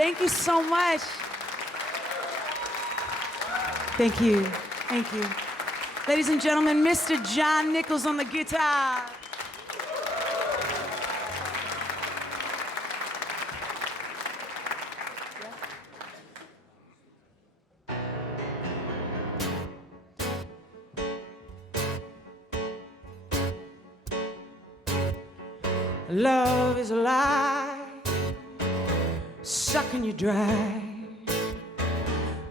Thank you so much. Thank you. Thank you. Ladies and gentlemen, Mr. Jon Nichols on the guitar. Love is a lie, sucking you dry.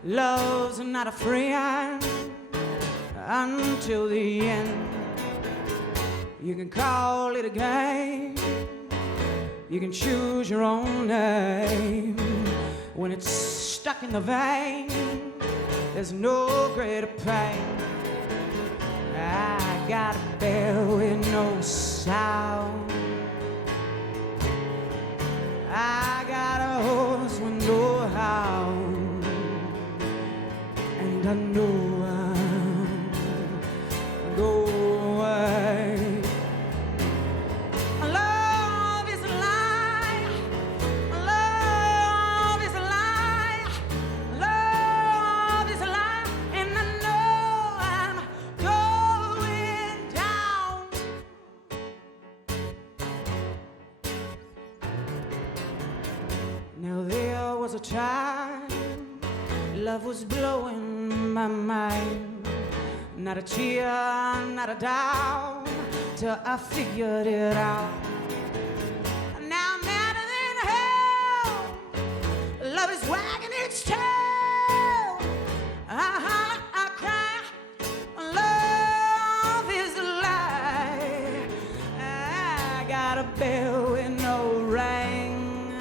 Love's not a friend until the end. You can call it a game, you can choose your own name. When it's stuck in the vein, there's no greater pain. I got a bell with no sound, I got a horse with no hound, and I know I'll go away. Love is a lie, love is a lie, love is a lie, and I know I'm going down. Now there was a time love was blowing my mind, not a tear, not a doubt, till I figured it out. Now I'm madder than hell, love is wagging its tail. I holler, I cry, love is a lie. I got a bell with no ring,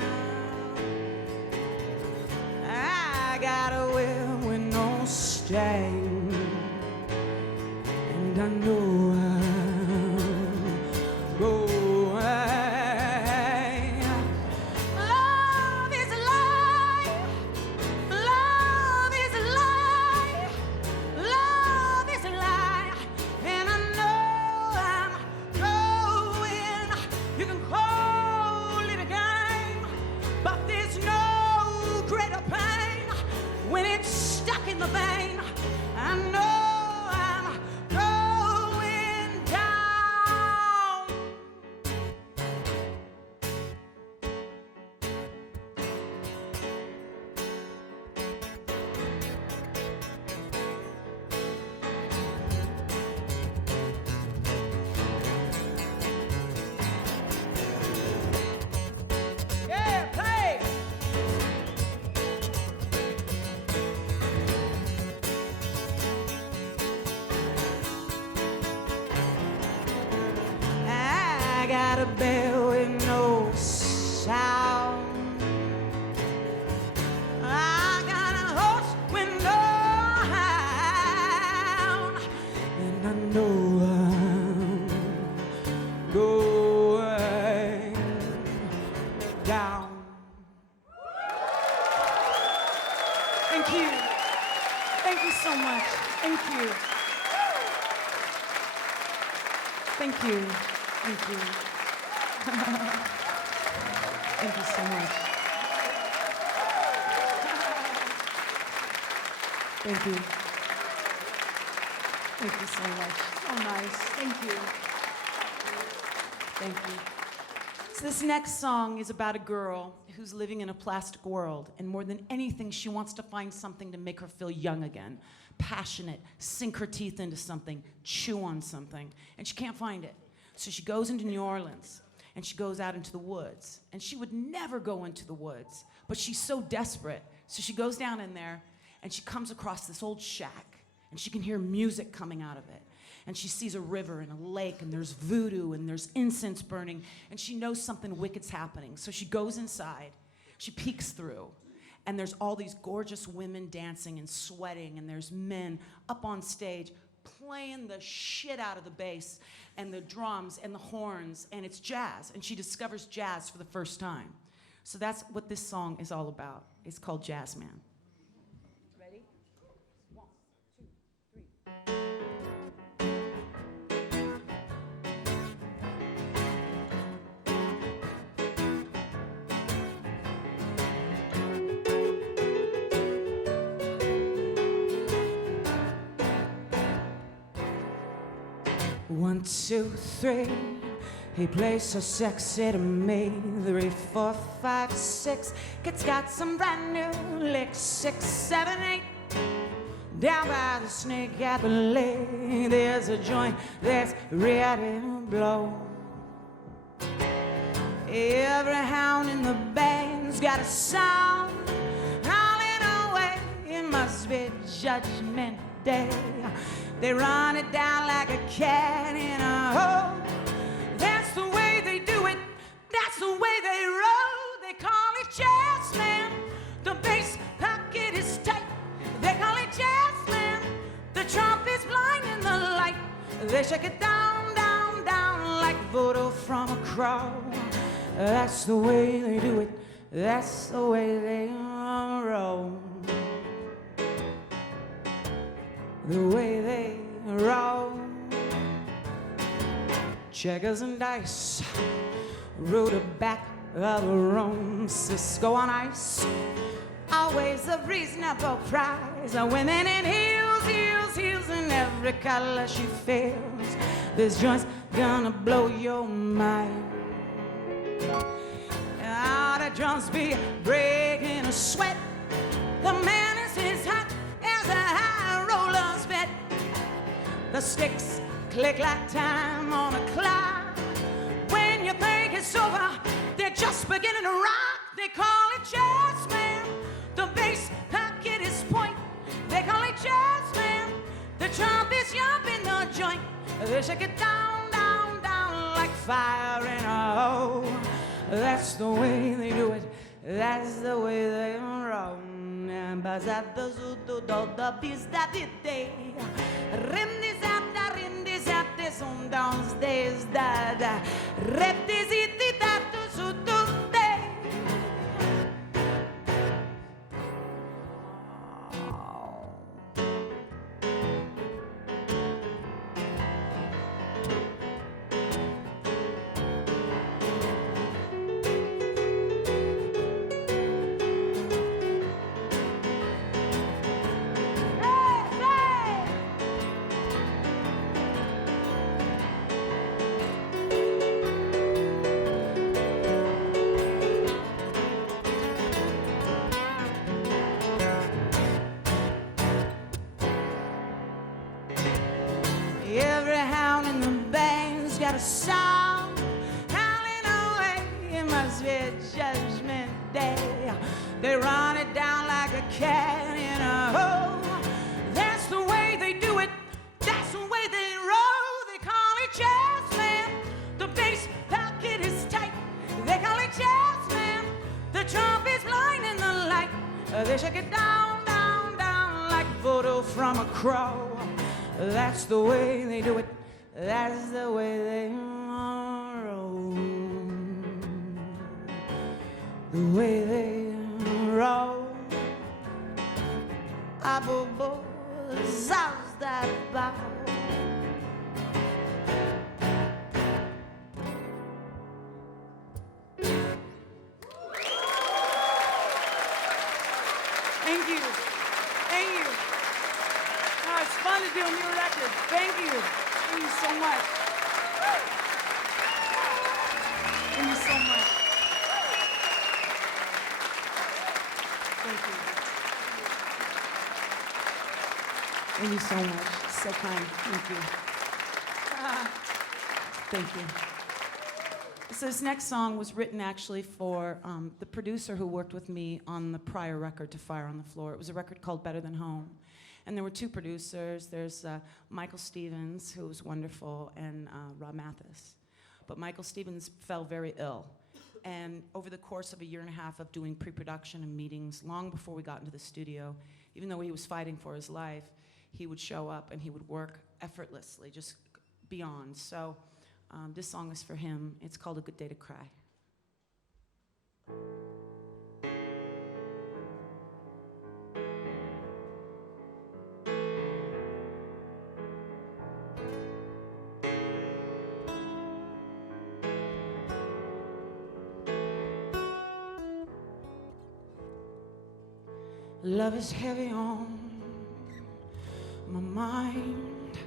I got a will with no sting, and I know I'll go away. Love is a lie, love is a lie, love is a lie, and I know I'm going. You can call it a game, but there's no greater pain when it's stuck in the vein. I know I'm going down. Yeah, play. I got a bell with no sound, I got a horse with no hound, and I know I'm going down. Thank you. Thank you so much. Thank you. Thank you. Thank you. Thank you so much. Thank you. Thank you so much. So nice. Thank you. Thank you. So this next song is about a girl who's living in a plastic world, and more than anything, she wants to find something to make her feel young again, passionate, sink her teeth into something, chew on something, and she can't find it. So she goes into New Orleans, and she goes out into the woods, and she would never go into the woods, but she's so desperate, so she goes down in there, and she comes across this old shack, and she can hear music coming out of it. And she sees a river and a lake, and there's voodoo, and there's incense burning, and she knows something wicked's happening. So she goes inside, she peeks through, and there's all these gorgeous women dancing and sweating, and there's men up on stage playing the shit out of the bass and the drums and the horns, and it's jazz, and she discovers jazz for the first time. So that's what this song is all about. It's called Jazzman. Ready? 1, 2, 3. 1, 2, 3. He plays so sexy to me. 3, 4, 5, 6. It's got some brand new licks. 6, 7, 8. Down by the snake at the lake, there's a joint that's ready to blow. Every hound in the band's got a sound, howling away. It must be Judgment Day. They run it down like a cat in a hole. That's the way they do it. That's the way they roll. They call it Jazzman. The bass pocket is tight. They call it Jazzman. The trump is blind in the light. They shake it down, down, down like voodoo from a crow. That's the way they do it. That's the way they roll. The way they roll. Checkers and dice, rooted back of the room. Cisco on ice, always a reasonable price. Women in heels, heels, heels, in every color she feels. This joint's gonna blow your mind. Out the drums be breaking a sweat. The man is as hot as a high roller's bed. The sticks click like time on a clock. When you think it's over, they're just beginning to rock. They call it Jazzman. The bass pocket is point. They call it Jazzman. The trump is yumping the joint. They shake it down, down, down like fire in a hole. That's the way they do it. That's the way they roll. Bazada zudo do da bizda di day. Rindizata rindizate some downstairs da da. Reptiziti da tu su tu day. Every hound in the band's got a song, howling away. It must be Judgment Day. They run it down like a cat in a hole. That's the way they do it. That's the way they roll. They call it Jazzman. The bass pocket is tight. They call it Jazzman. The trump is blind in the light. They shake it down, down, down like voodoo from a crow. That's the way they do it. That's the way they roll. The way they roll. Abo zaz that bow. Thank you. Thank you. Oh, it's fun to do a new record. Thank you. Thank you so much. Thank you so much. Thank you. Thank you so much. So kind. Thank you. Thank you. So this next song was written actually for the producer who worked with me on the prior record to Fire on the Floor. It was a record called Better Than Home. And there were two producers. There's Michael Stevens, who was wonderful, and Rob Mathis. But Michael Stevens fell very ill. And over the course of a year and a half of doing pre-production and meetings, long before we got into the studio, even though he was fighting for his life, he would show up and he would work effortlessly, just beyond. So this song is for him. It's called A Good Day to Cry. Love is heavy on my mind.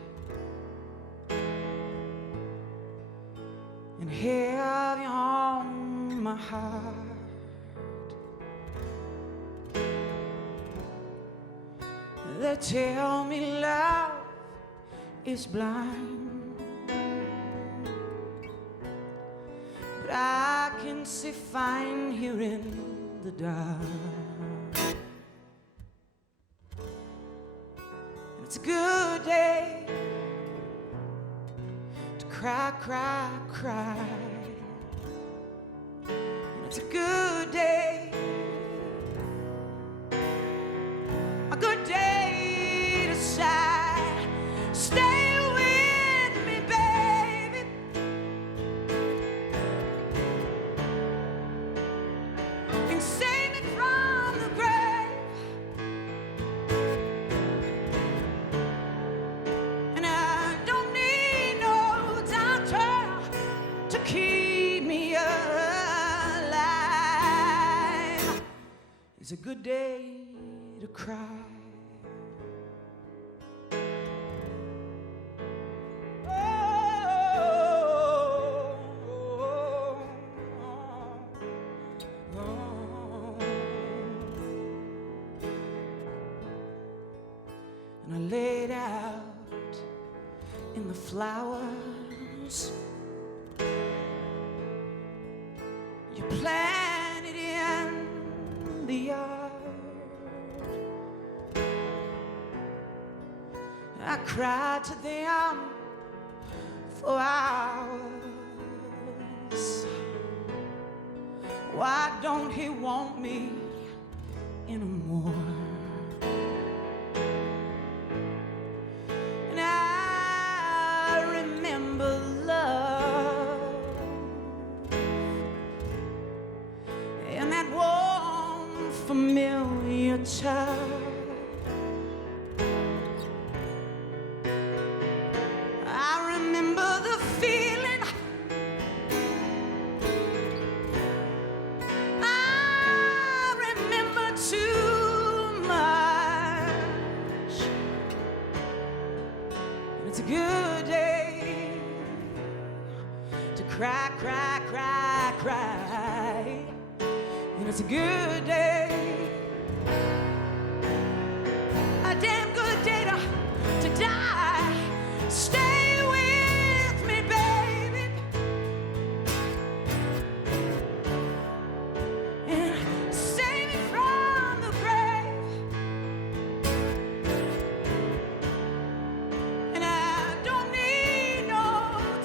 heavy on my heart. They tell me love is blind, but I can see fine here in the dark. And it's a good day to cry, cry, cry. And it's a good day, a good day to sigh. Stay with me, baby. And save me from the grave. And I don't need no doctor to keep me alive. It's a good day to cry. And I laid out in the flowers you planted in the yard. I cried to them for hours. Why don't he want me anymore? And I remember love and that warm, familiar touch. I remember the feeling. I remember too much. And it's a good day to cry, cry, cry, cry. And it's a good day, a damn good day to die. Stay with me, baby, and save me from the grave. And I don't need no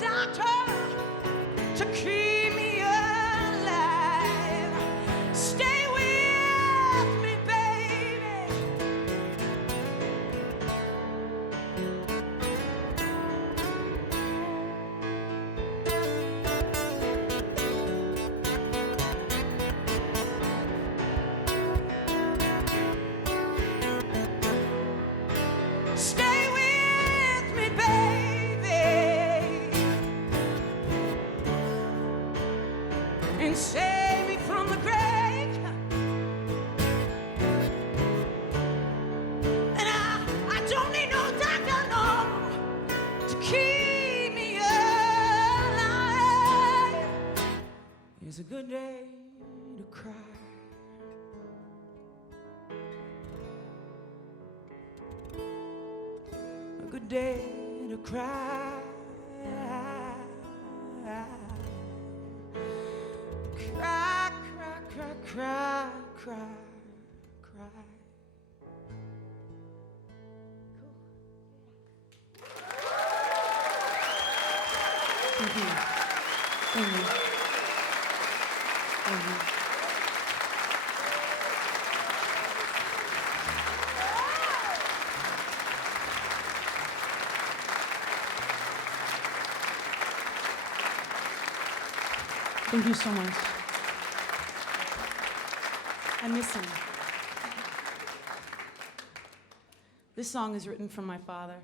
doctor to keep me alive. Stay with me, baby. Stay with me, baby, and save me from the grave. And I don't need no doctor, no, to keep me alive. It's a good day to cry. A good day to cry. Cry, cry, cry, cry, cry, cry. Thank you. Thank you. Thank you. Thank you so much. I miss him. This song is written from my father.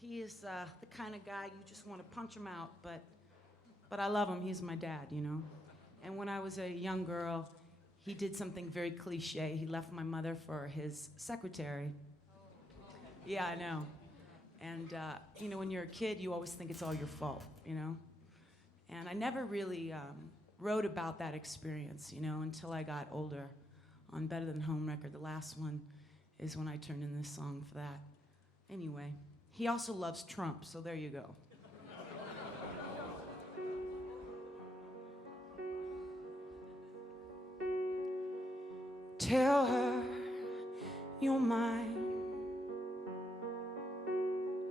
He is the kind of guy you just want to punch him out, but I love him. He's my dad, you know. And when I was a young girl, he did something very cliche. He left my mother for his secretary. Yeah, I know. And you know, when you're a kid, you always think it's all your fault, you know. And I never really wrote about that experience, you know, until I got older. On Better Than Home record, the last one is when I turned in this song for that. Anyway, he also loves Trump, so there you go. Tell her you're mine.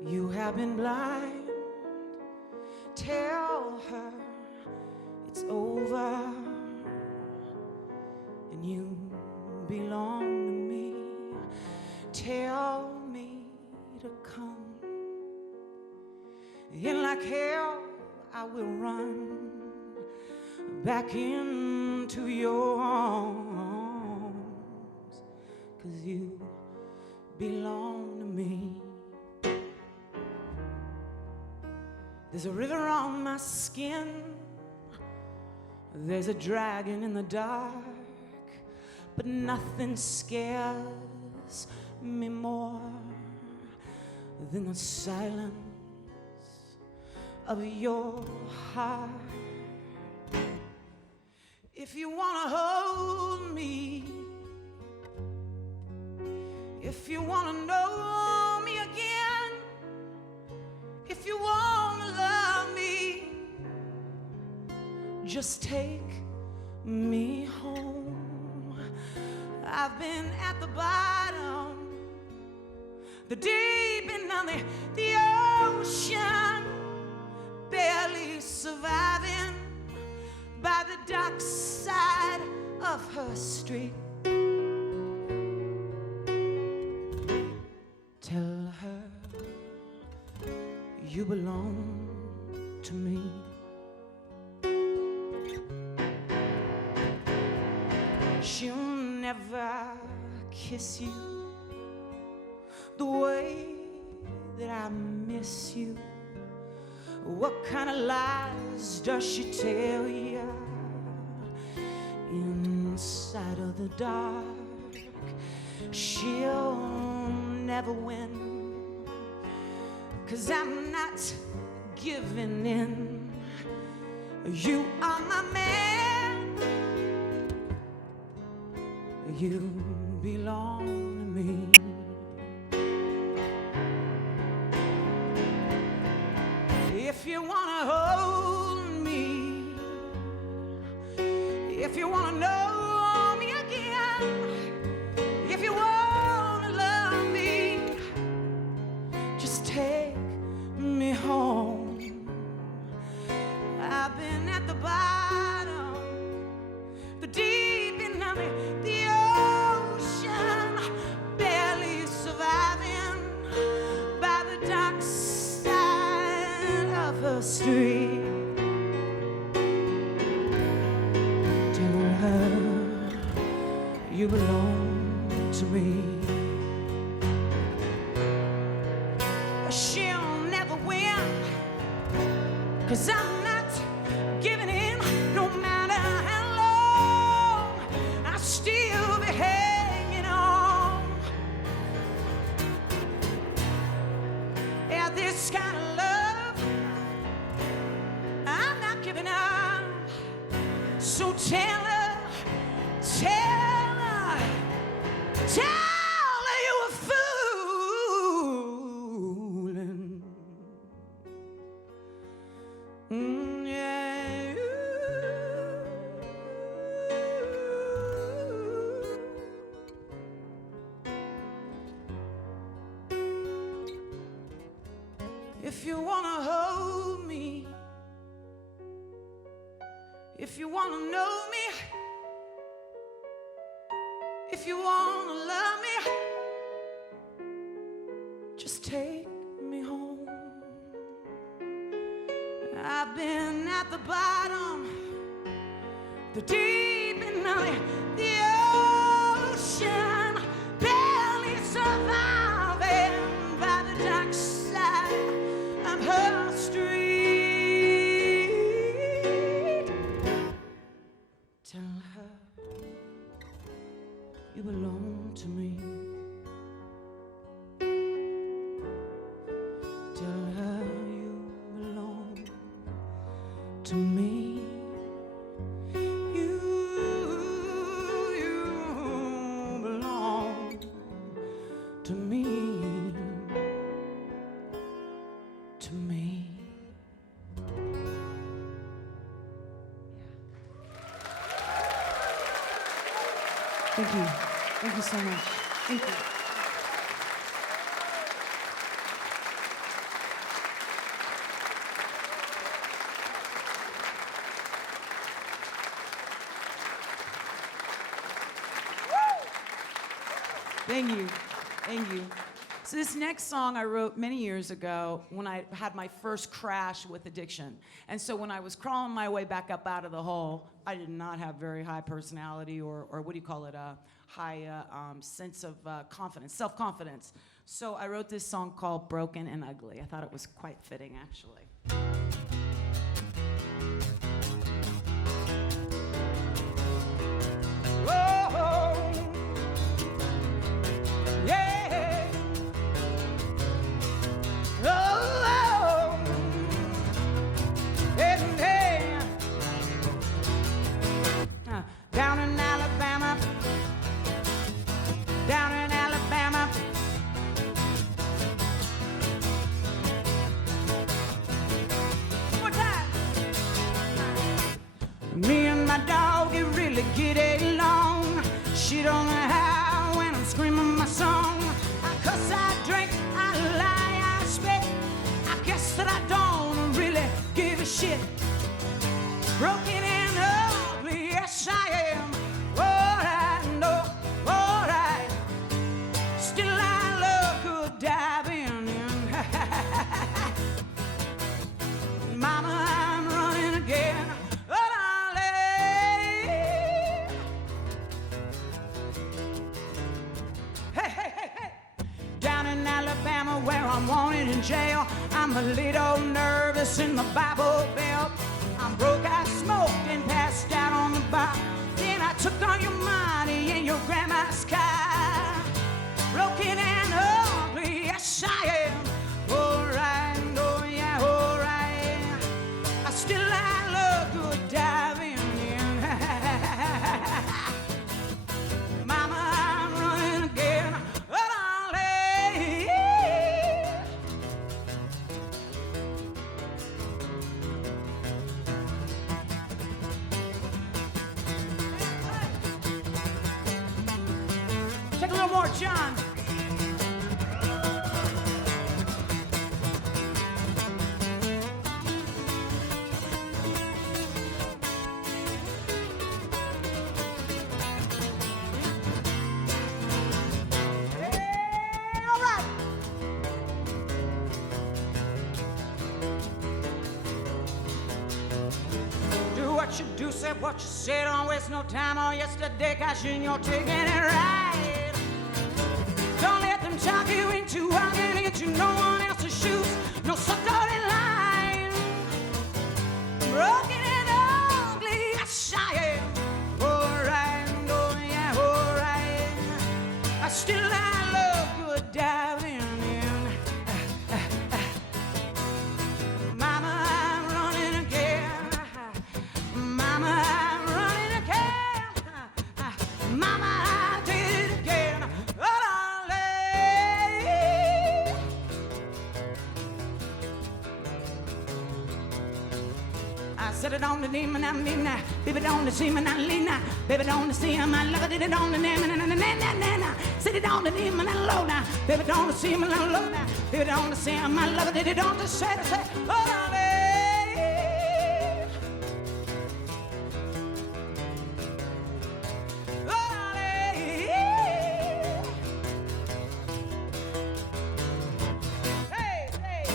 You have been blind. Tell her it's over and you belong to me. Tell me to come. And like hell, I will run back into your arms, 'cause you belong to me. There's a river on my skin. There's a dragon in the dark. But nothing scares me more than the silence of your heart. If you wanna hold me, if you wanna know me again, if you wanna love me, just take me home. I've been at the bottom, the deep end of the ocean, barely surviving by the dark side of her street. Tell her you belong to me. She'll never kiss you the way that I miss you. What kind of lies does she tell you inside of the dark? She'll never win, 'cause I'm not giving in. You are my man. You belong to me. If you wanna hold me, if you wanna know me again, if you wanna love me, just take me home. I've been at the bottom, the deep end of the ocean, barely surviving by the dark side of the street. Tell her you belong to me. She'll never win, 'cause I'm not giving in. No matter how long, I'll still be hanging on. Yeah, this kind of love, I'm not giving up. So tell her, tell her, tell her you were fooling. Yeah. If you wanna hold me, if you wanna know me, if you wanna love me, just take me home. I've been at the bottom, the deep end of the ocean, barely surviving by the dark side of her street. Tell her you belong to me. Tell her you belong to me. You belong to me. To me. Thank you. Thank you so much. Thank you. Thank you. Thank you. So this next song I wrote many years ago when I had my first crash with addiction. And so when I was crawling my way back up out of the hole, I did not have very high personality or what do you call it, a high sense of confidence, self-confidence. So I wrote this song called Broken and Ugly. I thought it was quite fitting, actually. Down in Alabama, down in Alabama. One more time. Me and my dog, it really get along. She don't know how when I'm screaming my song. I cuss, I drink, I lie, I spit. I guess that I don't really give a shit. Broken and ugly, yes I am. Alright, no, alright. Still I love good diving in. Mama, I'm running again. Oh, darling. Hey, hey, hey, hey. Down in Alabama where I'm wanted in jail, I'm a little nervous in the Bible Belt. I'm broke, I smoked and passed out on the bar. Then I took all your money and your grandma's car. Broken and ugly, yes I am. Alright, oh yeah, alright. I still I love good diving in. Mama, I'm running again. Oh, darling. Take a little more, John. Hey, all right. Do what you do, say what you say, don't waste no time on yesterday, cause you're taking it right. Don't let them talk you into walking into no one else's shoes. No sucker in line. Broken and ugly, yes I am. Alright, oh yeah, alright. I still I love good diving in. Mama, I'm running again. Mama, I'm running again. Mama, I did it again. Oh, darling. I said it on the name and I mean that. Baby, don't see me, I lean that. Baby, don't see him, I love it. Did it on the name and I said it on the name and I low now. Baby, don't see me, I low now. Baby, don't see him, I love it. Did it on the say, oh, darling. Oh, darling. Hey, hey.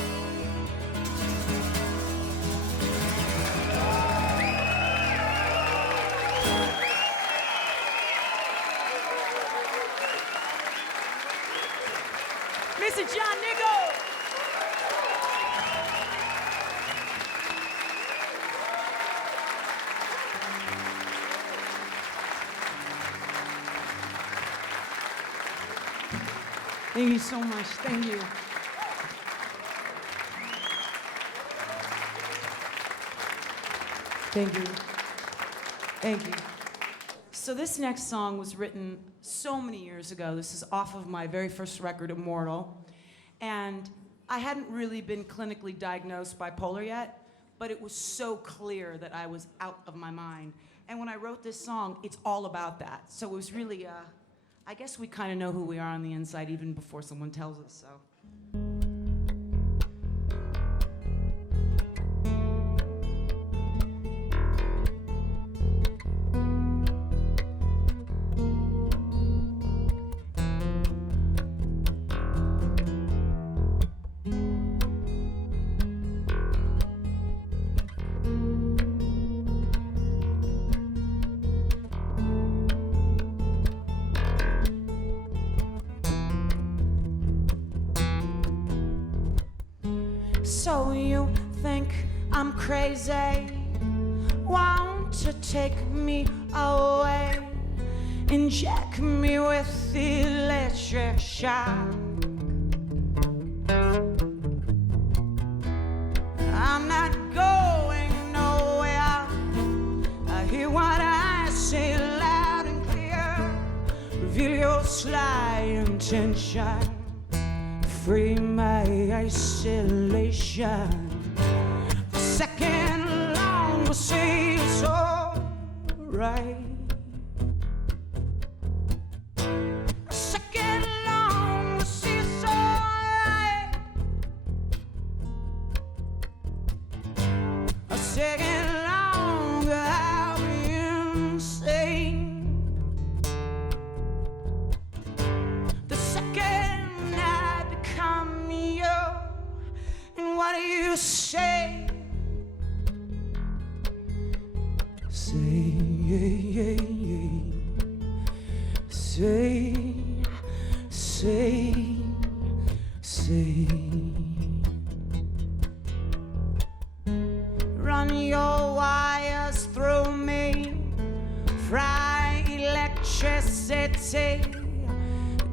Mr. Jon Nichols. Thank you so much. Thank you. Thank you. Thank you. So this next song was written so many years ago. This is off of my very first record, Immortal. And I hadn't really been clinically diagnosed bipolar yet, but it was so clear that I was out of my mind. And when I wrote this song, it's all about that. So it was really, I guess we kind of know who we are on the inside even before someone tells us so. So you think I'm crazy, want to take me away, inject me with electric shock. I'm not going nowhere, I hear what I say loud and clear, reveal your sly intention. Free my isolation. A second long will say it's all right. A second long will say it's all right. A second long I'll be insane. The second come you, and what do you say? Say, yeah, yeah, yeah. Say, say, say. Run your wires through me, fry electricity.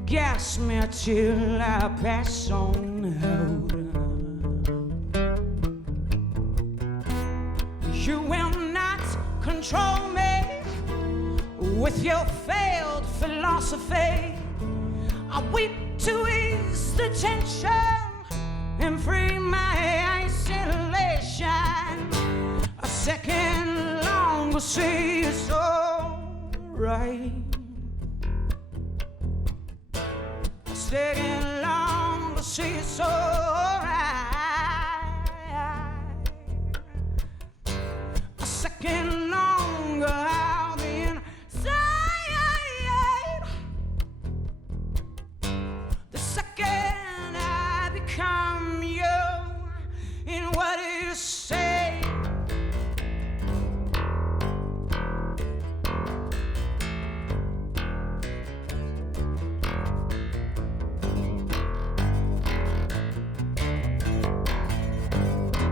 Gas me till I pass on out. You will not control me with your failed philosophy. I weep to ease the tension and free my isolation. A second long will say it's all right. Second long to see it's alright. A second longer I'll be inside. The second I become you, and what do you say?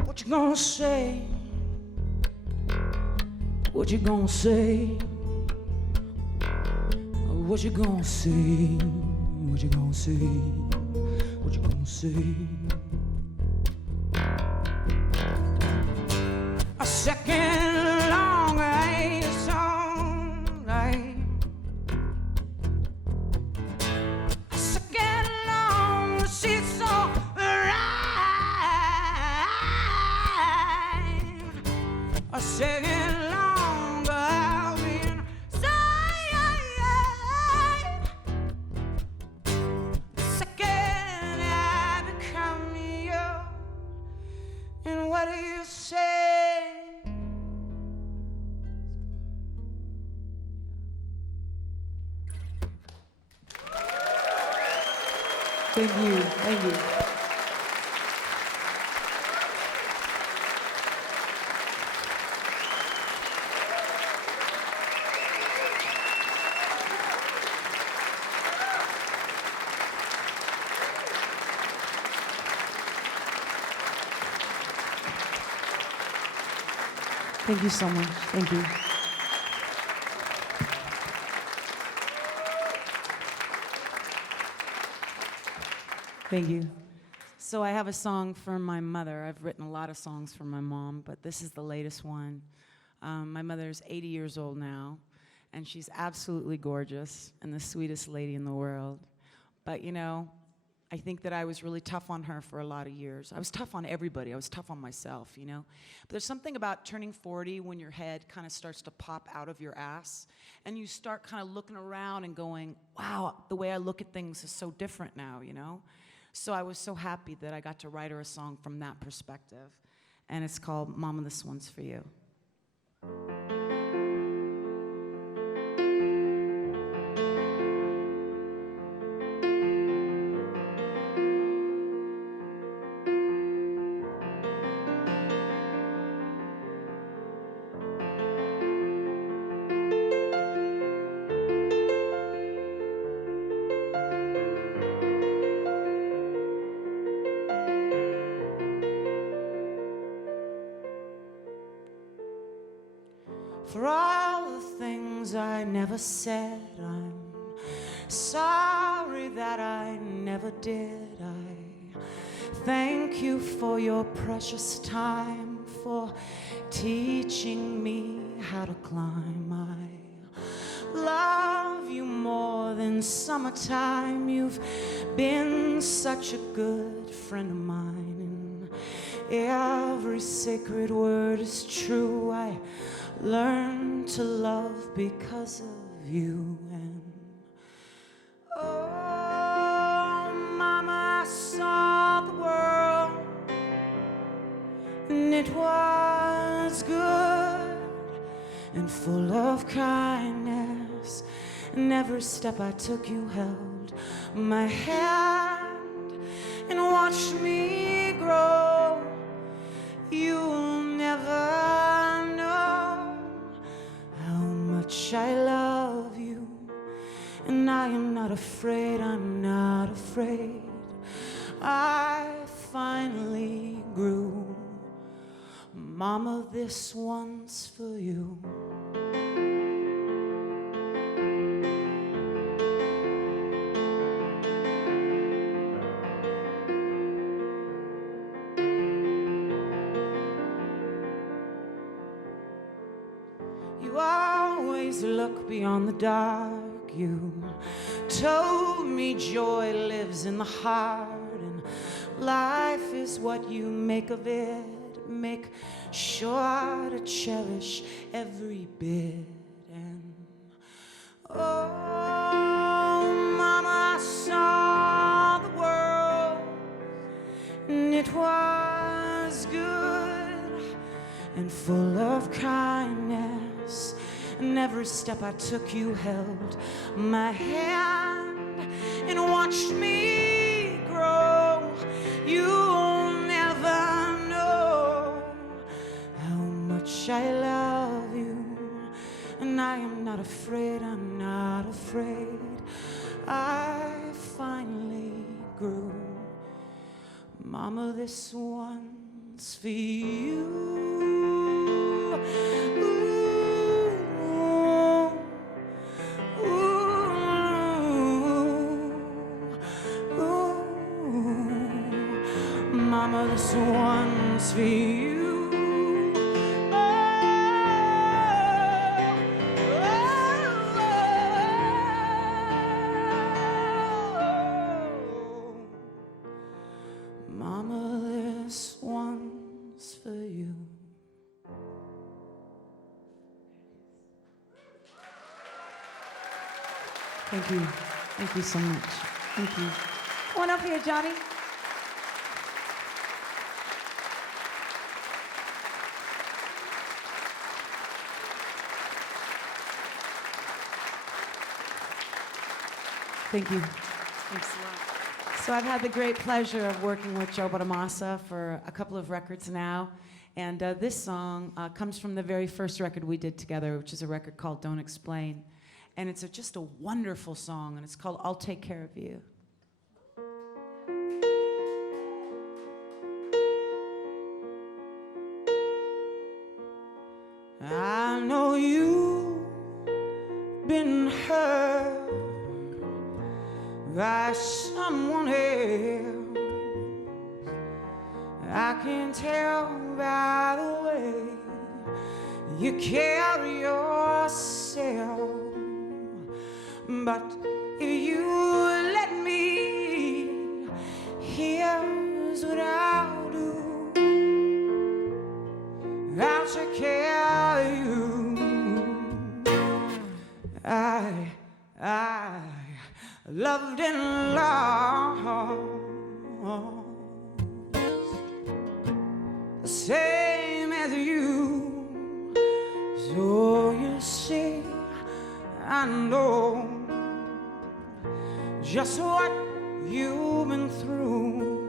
What you gonna say? What you gonna say? What you gonna say? What you gonna say? What you gonna say? A second longer ain't so right. A second longer she's so right. A second longer I'll be inside. The second I become you, and what do you say? Thank you, thank you. Thank you so much. Thank you. Thank you. So I have a song for my mother. I've written a lot of songs for my mom, but this is the latest one. My mother's 80 years old now, and she's absolutely gorgeous and the sweetest lady in the world. But you know, I think that I was really tough on her for a lot of years. I was tough on everybody. I was tough on myself, you know. But there's something about turning 40 when your head kind of starts to pop out of your ass, and you start kind of looking around and going, wow, the way I look at things is so different now, you know. So I was so happy that I got to write her a song from that perspective. And it's called Mama, This One's For You. For all the things I never said, I'm sorry that I never did. I thank you for your precious time, for teaching me how to climb. I love you more than summertime. You've been such a good friend of mine, and every sacred word is true. I learned to love because of you. And oh, Mama, I saw the world, and it was good and full of kindness. And every step I took, you held my hand and watched me grow. You'll never I love you, and I am not afraid, I'm not afraid. I finally grew. Mama, this one's for you. Look beyond the dark. You told me joy lives in the heart, and life is what you make of it. Make sure to cherish every bit. And oh, Mama, I saw the world, and it was good and full of kindness. And every step I took, you held my hand and watched me grow. You'll never know how much I love you, and I am not afraid, I'm not afraid. I finally grew. Mama, this one's for you. Mama, this one's for you. Oh, Mama, this one's for you. Thank you. Thank you so much. Thank you. Come on up here, Johnny. Thank you. Thanks a lot. So I've had the great pleasure of working with Joe Bonamassa for a couple of records now. And this song comes from the very first record we did together, which is a record called Don't Explain. And it's just a wonderful song, and it's called I'll Take Care of You. I know you've been hurt by someone else. I can tell by the way you carry yourself. But if you let me, here's what I'll do. I'll take care of you. I loved and lost the same as you. So you see, I know just what you've been through.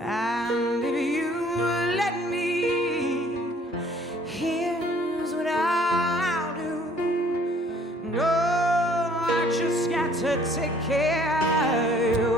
And if you let me, here's what I'll do. No, I just got to take care of you.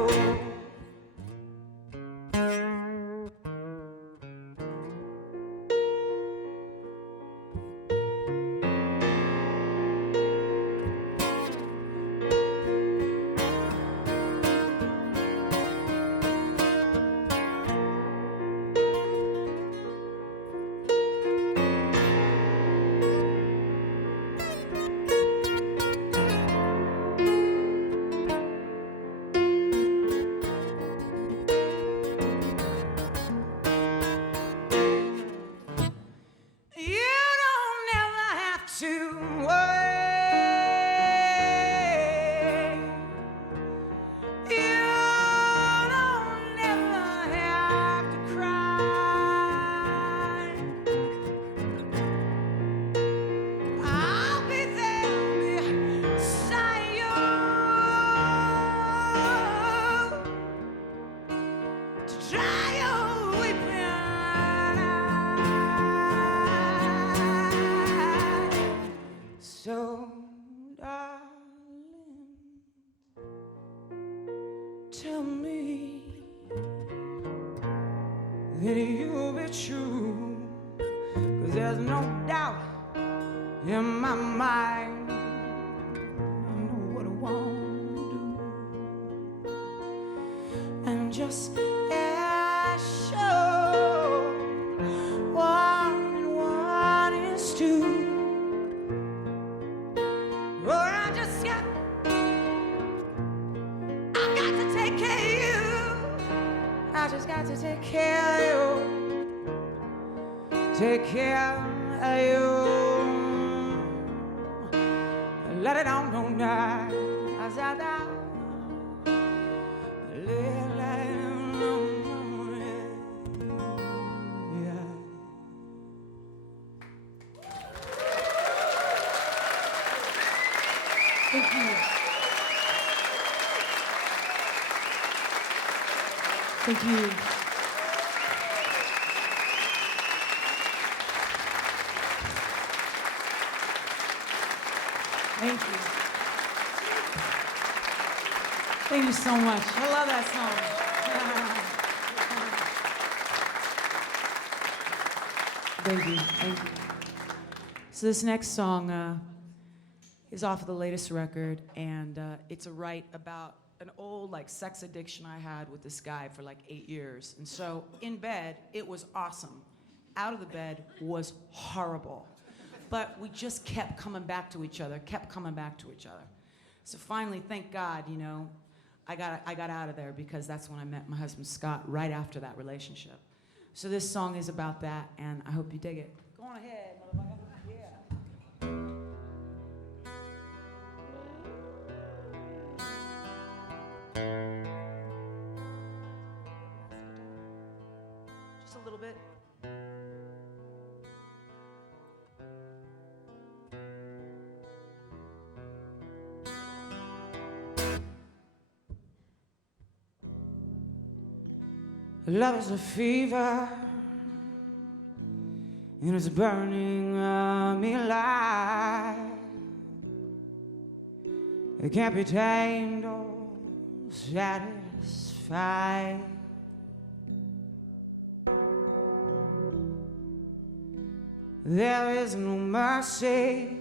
Tell me that you'll be true, 'cause there's no doubt in my mind. I know what I want to do, and just as sure one and one is two. Oh, I just got to take care of you. I just got to take care of you. Take care of you. Let it on, don't die. As I die. Let it on. Yeah. Thank you. Thank you. Thank you. Thank you so much. I love that song. Thank you. Thank you. So this next song is off of the latest record, and it's a write about an old sex addiction I had with this guy for 8 years. And so in bed, it was awesome. Out of the bed was horrible. But we just kept coming back to each other, So finally, thank God, I got out of there, because that's when I met my husband Scott, right after that relationship. So this song is about that, and I hope you dig it. Go on ahead, motherfucker. Just a little bit. Love is a fever, and it's burning me alive. It can't be tamed or satisfied. There is no mercy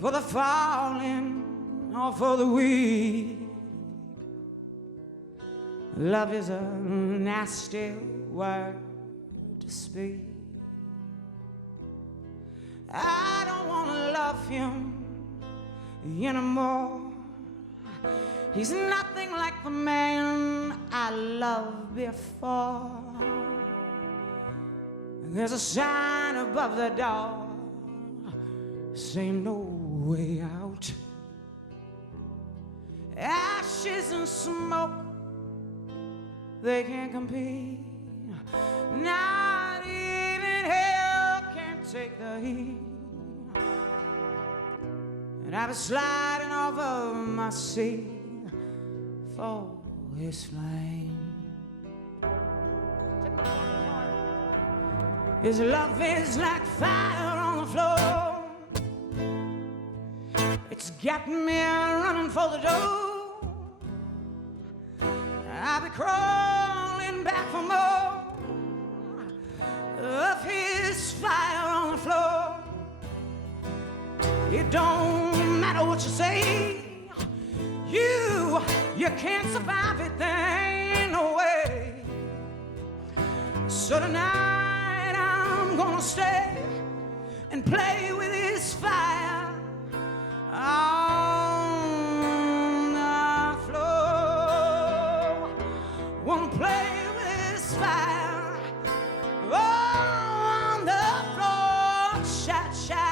for the fallen or for the weak. Love is a nasty word to speak. I don't want to love him anymore. He's nothing like the man I loved before. There's a sign above the door saying no way out. Ashes and smoke, they can't compete. Not even hell can take the heat. And I was sliding over my seat for his flame. His love is like fire on the floor. It's got me running for the door. I'll be crawling back for more of his fire on the floor. It don't matter what you say, you can't survive it, there ain't no way. So tonight I'm gonna stay and play with his fire on the floor. Wanna play with his fire on the floor, cha-cha.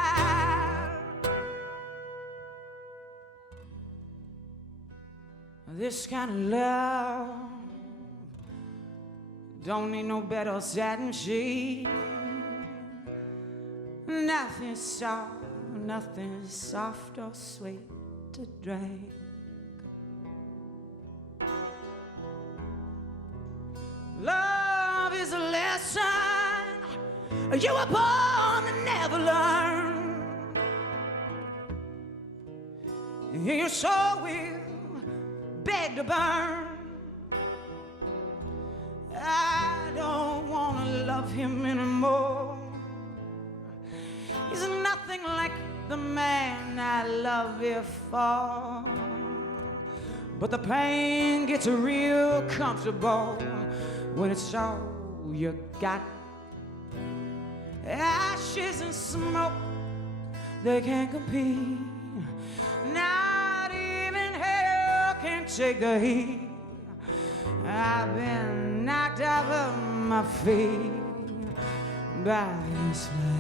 This kind of love don't need no bed or satin sheet. Nothing soft or sweet to drink. Love is a lesson you were born to never learn. Your soul will beg to burn. I don't want to love him anymore. He's nothing like the man I loved before. But the pain gets real comfortable when it's all you got. Ashes and smoke, they can't compete. Not even hell can take the heat. I've been knocked off of my feet by his flame.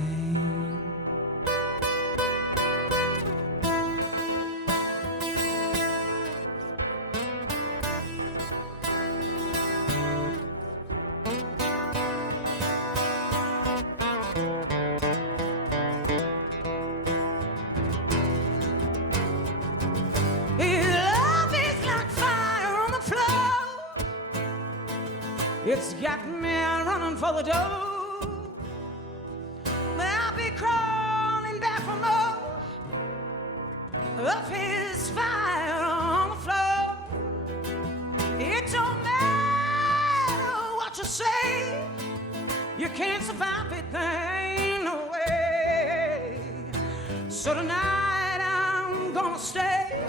It's got me running for the door. I'll be crawling back for more of his fire on the floor. It don't matter what you say, you can't survive it, there ain't no way. So tonight I'm gonna stay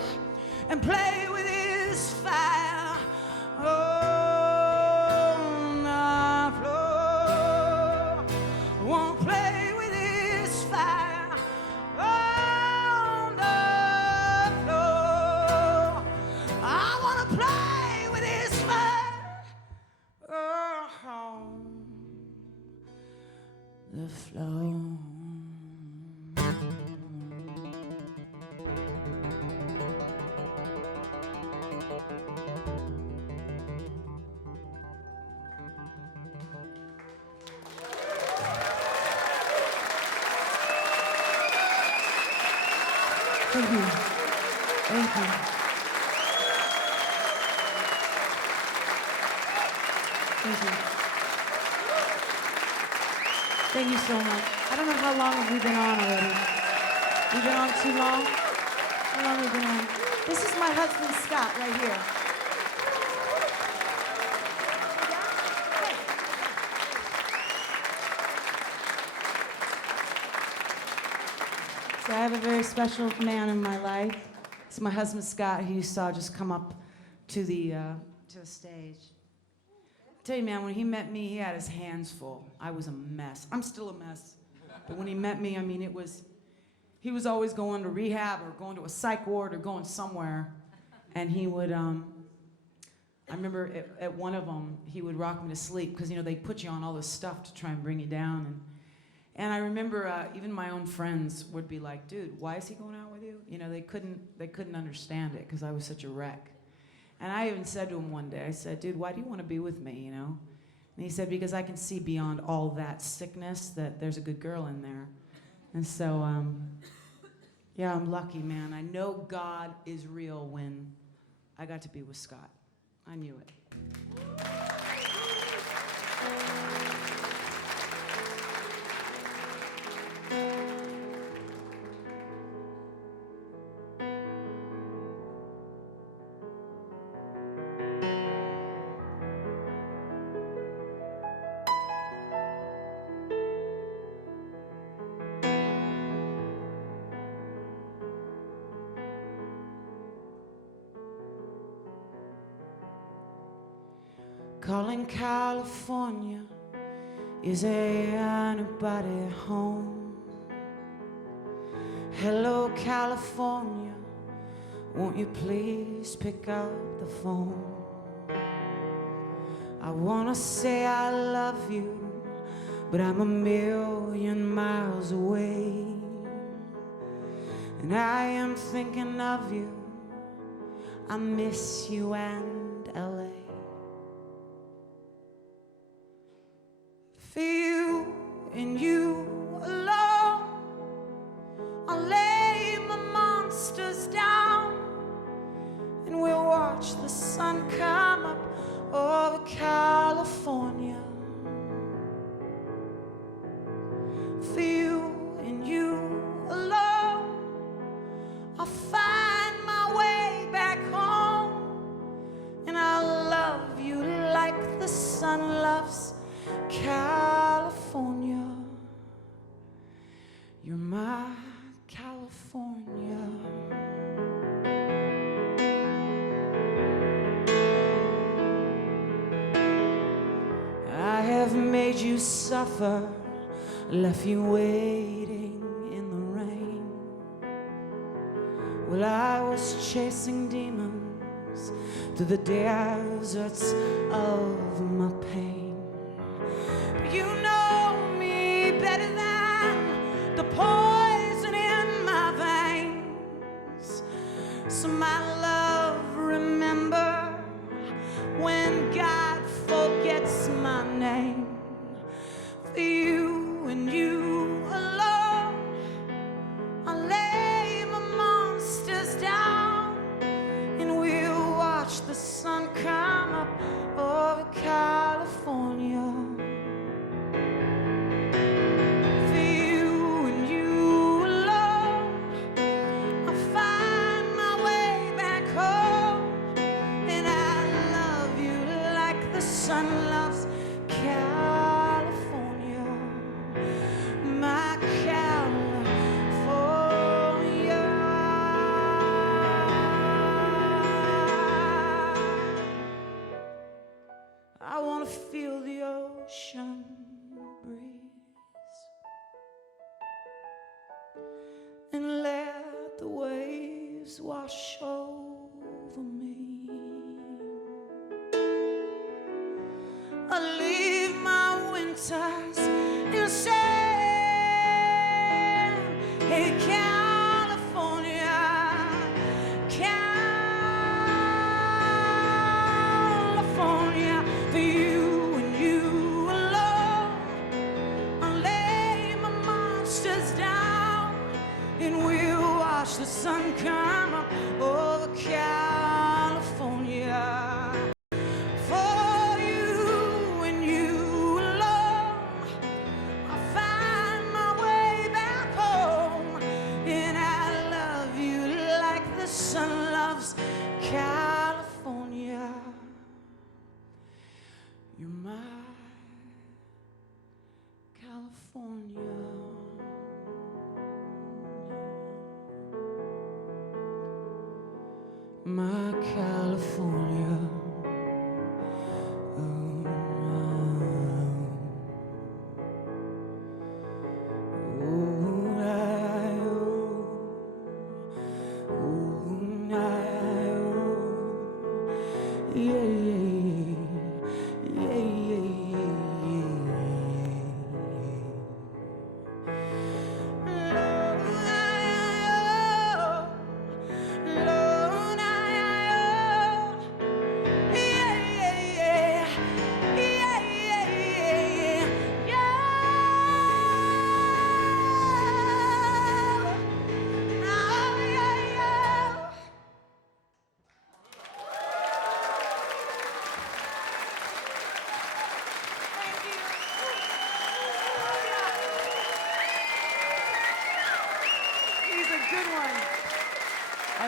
and play with his fire. Oh, the flow. Thank you. Thank you. Thank you. Thank you so much. I don't know how long have we been on already. We've been on too long? How long have we been on? This is my husband, Scott, right here. So I have a very special man in my life. It's my husband, Scott, who you saw just come up to the stage. I tell you, man, when he met me, he had his hands full. I was a mess. I'm still a mess. But when he met me, I mean, he was always going to rehab or going to a psych ward or going somewhere. And he would, I remember at one of them, he would rock me to sleep because, you know, they'd put you on all this stuff to try and bring you down. And I remember even my own friends would be like, dude, why is he going out with you? You know, they couldn't understand it because I was such a wreck. And I even said to him one day, I said, dude, why do you want to be with me, you know? And he said, because I can see beyond all that sickness that there's a good girl in there. And so, yeah, I'm lucky, man. I know God is real when I got to be with Scott. I knew it. Calling California, is anybody home? Hello, California, won't you please pick up the phone? I wanna say I love you, but I'm a million miles away. And I am thinking of you, I miss you and LA. For you and you alone, I'll lay my monsters down, and we'll watch the sun come up over California. For you and you alone, I'll find my way back home, and I'll love you like the sun loves California. You're my California. I have made you suffer, left you waiting in the rain. Well, I was chasing demons through the deserts of my pain. You know me better than the poison in my veins. So my love, remember when God forgets my name. For you and you alone, I'll lay my monsters down, and we'll watch the sun come up over California. Sun loves California, my California. I want to feel the ocean breeze and let the waves wash over me. I leave my winters in sand. Hey, California, California, for you and you alone, I'll lay my monsters down, and we'll watch the sun come up over California. California, you're my California. My California. Oh,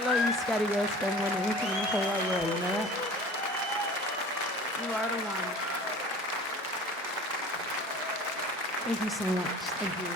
love you, Scotty Ghost, more than anything in the whole wide world, you know that? You are the one. Thank you so much. Thank you.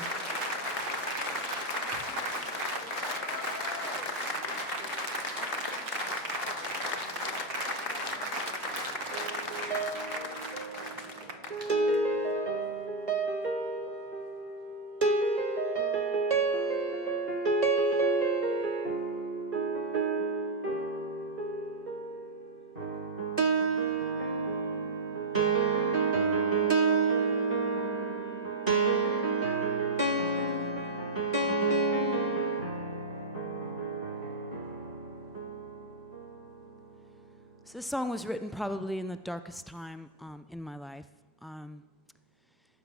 So this song was written probably in the darkest time in my life. And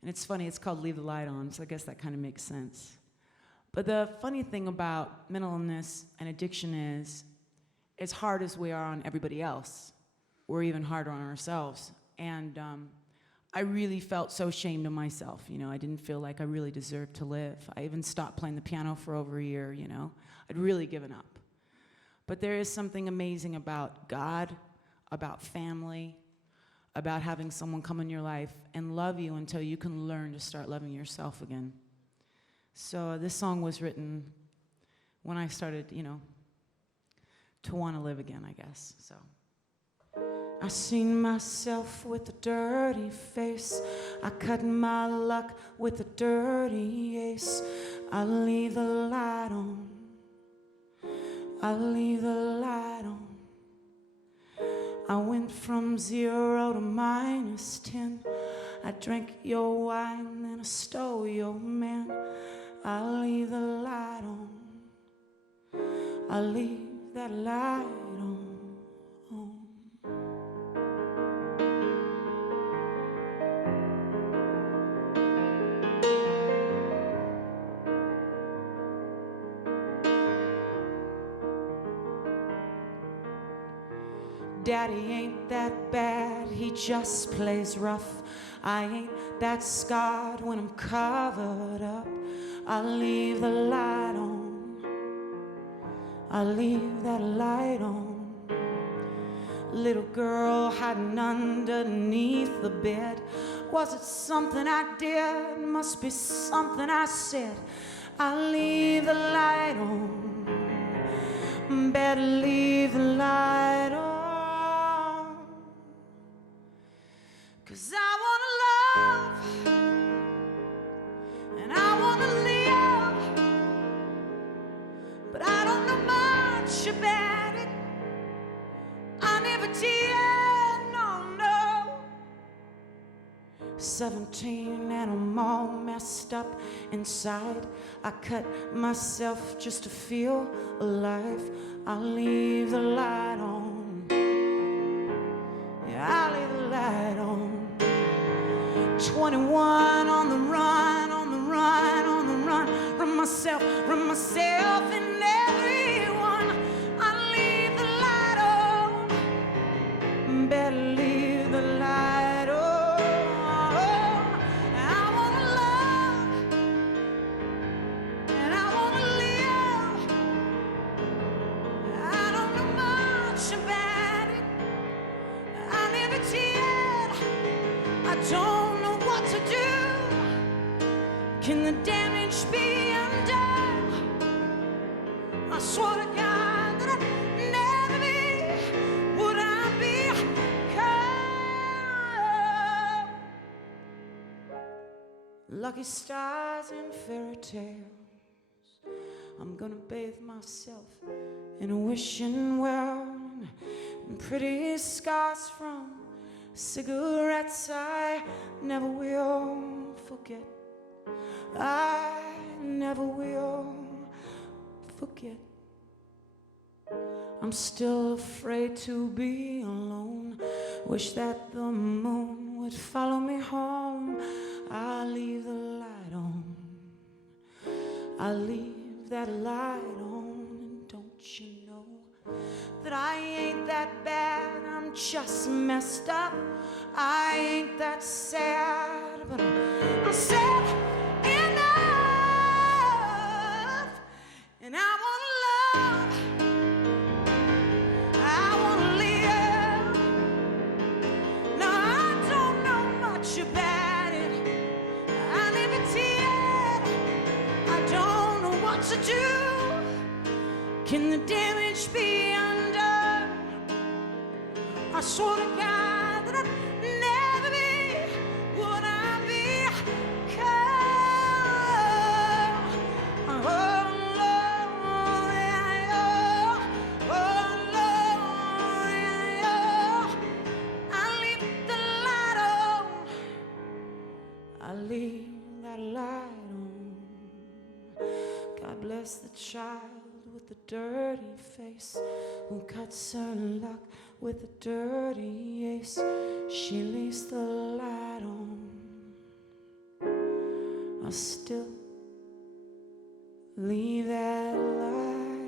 it's funny, it's called Leave the Light On, so I guess that kind of makes sense. But the funny thing about mental illness and addiction is, as hard as we are on everybody else, we're even harder on ourselves. And I really felt so ashamed of myself, you know. I didn't feel like I really deserved to live. I even stopped playing the piano for over a year, you know. I'd really given up. But there is something amazing about God, about family, about having someone come in your life and love you until you can learn to start loving yourself again. So this song was written when I started, you know, to want to live again, I guess. So I seen myself with a dirty face. I cut my luck with a dirty ace. I leave the light on. I leave the light on. I went from 0 to -10. I drank your wine, then I stole your man. I leave the light on. I leave that light on. Daddy ain't that bad, he just plays rough. I ain't that scarred when I'm covered up. I leave the light on. I leave that light on. Little girl hiding underneath the bed. Was it something I did? Must be something I said. I leave the light on. Better leave the light on. 'Cause I wanna love and I wanna live, but I don't know much about it. I never did, no. 17 and I'm all messed up inside. I cut myself just to feel alive. I leave the light on. Yeah, I leave the light on. 21 on the run, on the run, on the run. From myself and everyone. I leave the light on. Better leave the light on. I wanna love and I wanna live. I don't know much about it. I never did. I don't know what to do. Can the damage be undone? I swear to God that I'd never be. Would I become? Lucky stars and fairy tales. I'm gonna bathe myself in a wishing well, and pretty scars from cigarettes I never will forget. I never will forget. I'm still afraid to be alone. Wish that the moon would follow me home. I leave the light on. I leave that light on. And don't you know that I ain't that bad? I'm just messed up. I ain't that sad, but I'm sad enough. And I wanna love to do? Can the damage be undone? I swore to God that I'd never be what I become. Oh, Lord, yeah, oh, Lord, yeah, I leave the light on. I leave that light on. God bless the child with the dirty face who cuts her luck with a dirty ace. She leaves the light on. I'll still leave that light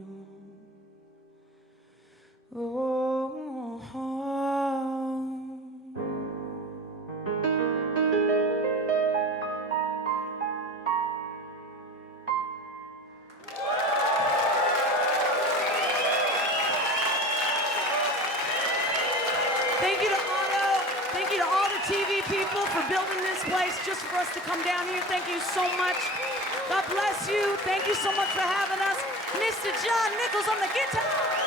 on. Oh, Thank you to Otto. Thank you to all the TV people for building this place just for us to come down here. Thank you so much. God bless you. Thank you so much for having us. Mr. Jon Nichols on the guitar.